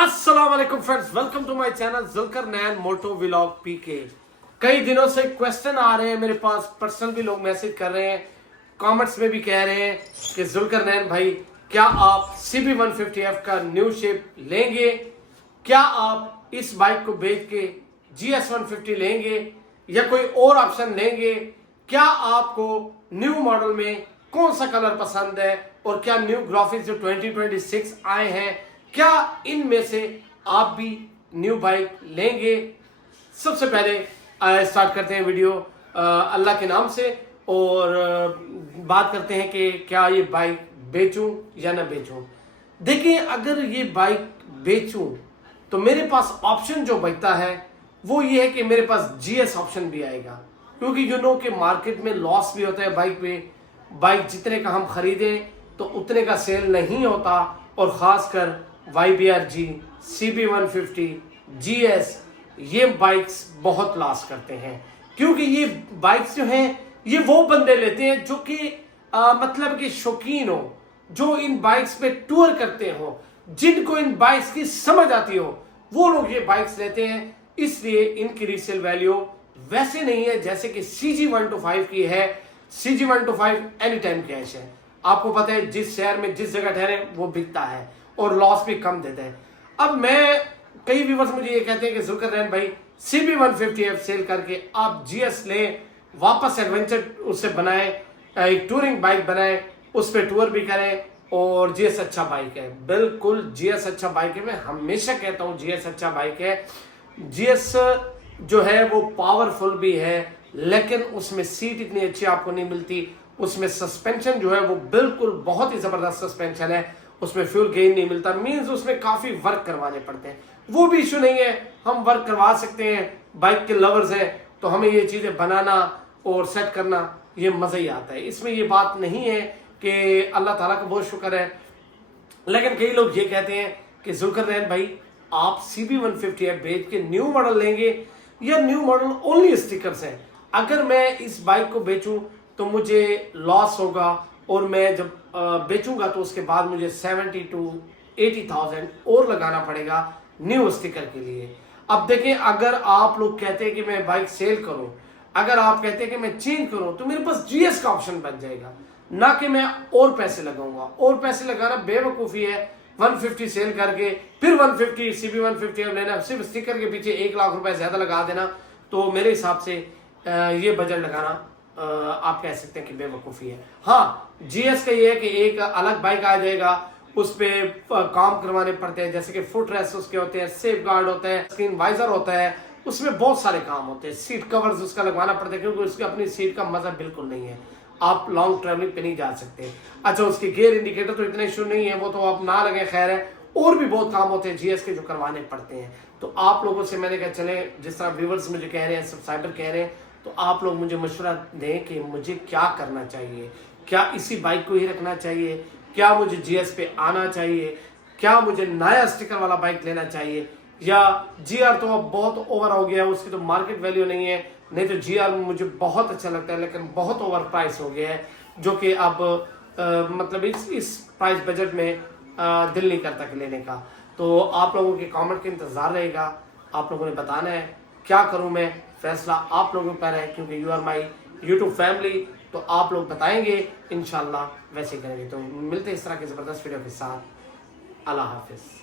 अस्सलाम वालेकुम friends, welcome to my channel Zulqarnain moto vlog PK. कई दिनों से क्वेश्चन आ रहे हैं मेरे पास, पर्सनल भी लोग मैसेज कर रहे हैं, कमेंट्स में भी कह रहे हैं कि जुल्करनैन भाई क्या आप CB150F का न्यू शेप लेंगे, क्या आप इस बाइक को बेच के GS150 लेंगे या कोई और ऑप्शन लेंगे, क्या आपको न्यू मॉडल में कौन सा कलर पसंद है और क्या न्यू ग्राफिक्स जो 2026 आए हैं क्या इनमें से आप भी न्यू बाइक लेंगे। सबसे पहले स्टार्ट करते हैं वीडियो अल्लाह के नाम से और बात करते हैं कि क्या ये बाइक बेचूं या ना बेचूं। देखिए, अगर ये बाइक बेचूं तो मेरे पास ऑप्शन जो बचता है वो ये है कि मेरे पास GS ऑप्शन भी आएगा, क्योंकि कि मार्केट में लॉस भी होता है बाइक पे। बाइक जितने का हम खरीदें तो उतने का सेल नहीं होता, और ख़ासकर YBR-G, CB150, GS ये बाइक्स बहुत लॉस करते हैं, क्योंकि ये बाइक्स जो हैं ये वो बंदे लेते हैं जो कि मतलब कि शौकीन हो, जो इन बाइक्स पे टूर करते हो, जिनको इन बाइक्स की समझ आती हो, वो लोग ये बाइक्स लेते हैं। इसलिए इनकी रीसेल वैल्यू वैसे नहीं है जैसे कि CG125 की है। CG125 एनी टाइम कैश है, आपको पता है जिस शहर में जिस जगह ठहरे वो बिकता है और लॉस भी कम देते हैं। अब मैं कई व्यूअर्स मुझे ये कहते हैं कि जुल्करनैन भाई CB150F सेल करके आप GS लें, वापस एडवेंचर उससे बनाएं, एक टूरिंग बाइक बनाएं, उस पर टूर भी करें, और GS अच्छा बाइक है। बिल्कुल GS अच्छा बाइक है, मैं हमेशा कहता हूँ GS अच्छा बाइक है। GS जो है वो पावरफुल भी है, लेकिन उसमें सीट इतनी अच्छी आपको नहीं मिलती। उसमें सस्पेंशन जो है वो बिल्कुल बहुत ही जबरदस्त सस्पेंशन है, उसमें फ्यूल गेन नहीं मिलता, मींस उसमें काफी वर्क करवाने पड़ते हैं। वो भी इशू नहीं है, हम वर्क करवा सकते हैं, बाइक के लवर्स हैं तो हमें ये चीजें बनाना और सेट करना ये मजा ही आता है। इसमें ये बात नहीं है कि अल्लाह ताला का बहुत शुक्र है। लेकिन कई लोग ये कहते हैं कि जुल्करनैन भाई आप CB150F बेच के न्यू मॉडल लेंगे या न्यू मॉडल ओनली स्टिकर्स हैं। अगर मैं इस बाइक को बेचूं तो मुझे लॉस होगा, और मैं जब बेचूंगा तो उसके बाद मुझे 70 to 80,000 और लगाना पड़ेगा न्यू स्टिकर के लिए। अब देखें, अगर आप लोग कहते हैं कि मैं बाइक सेल करूं, अगर आप कहते हैं कि मैं चेंज करूं, तो मेरे पास GS का ऑप्शन बच जाएगा, ना कि मैं और पैसे लगाऊंगा। और पैसे लगाना बेवकूफ़ी है, 150 सेल करके फिर 150 CB150 लेना, सिर्फ स्टिकर के पीछे 1 लाख रुपए ज्यादा लगा देना, तो मेरे हिसाब से ये बजट लगाना आप कह सकते हैं कि बेवकूफ़ी है। हाँ, GS का ये है कि एक अलग बाइक आ जाएगा, उस पर काम करवाने पड़ते हैं, जैसे कि फुट रेस्ट उसके होते हैं, सेफ गार्ड होता है, स्क्रीन वाइजर होता है, उसमें बहुत सारे काम होते हैं, सीट कवर्स उसका लगवाना पड़ता है, क्योंकि उसकी अपनी सीट का मजा बिल्कुल नहीं है, आप लॉन्ग ट्रैवलिंग पे नहीं जा सकते। अच्छा, उसके गियर इंडिकेटर तो इतने इशू नहीं है, वो तो आप ना लगे, खैर है। और भी बहुत काम होते हैं GS के जो करवाने पड़ते हैं। तो आप लोगों से मैंने कहा चले, जिस तरह व्यूवर्स मुझे कह रहे हैं, सब्सक्राइबर कह रहे हैं, तो आप लोग मुझे मशवरा दें कि मुझे क्या करना चाहिए। क्या इसी बाइक को ही रखना चाहिए, क्या मुझे GS पे आना चाहिए, क्या मुझे नया स्टिकर वाला बाइक लेना चाहिए, या GR तो अब बहुत ओवर हो गया है, उसकी तो मार्केट वैल्यू नहीं है। नहीं तो GR मुझे बहुत अच्छा लगता है, लेकिन बहुत ओवर प्राइस हो गया है, जो कि अब मतलब इस प्राइस बजट में दिल नहीं करता कि लेने का। तो आप लोगों के कमेंट का इंतजार रहेगा, आप लोगों ने बताना है क्या करूं मैं, फैसला आप लोगों पर है, क्योंकि you are my YouTube family. तो आप लोग बताएंगे, इंशाल्लाह वैसे करेंगे। तो मिलते हैं इस तरह के ज़बरदस्त वीडियो के साथ। अल्लाह हाफिज़।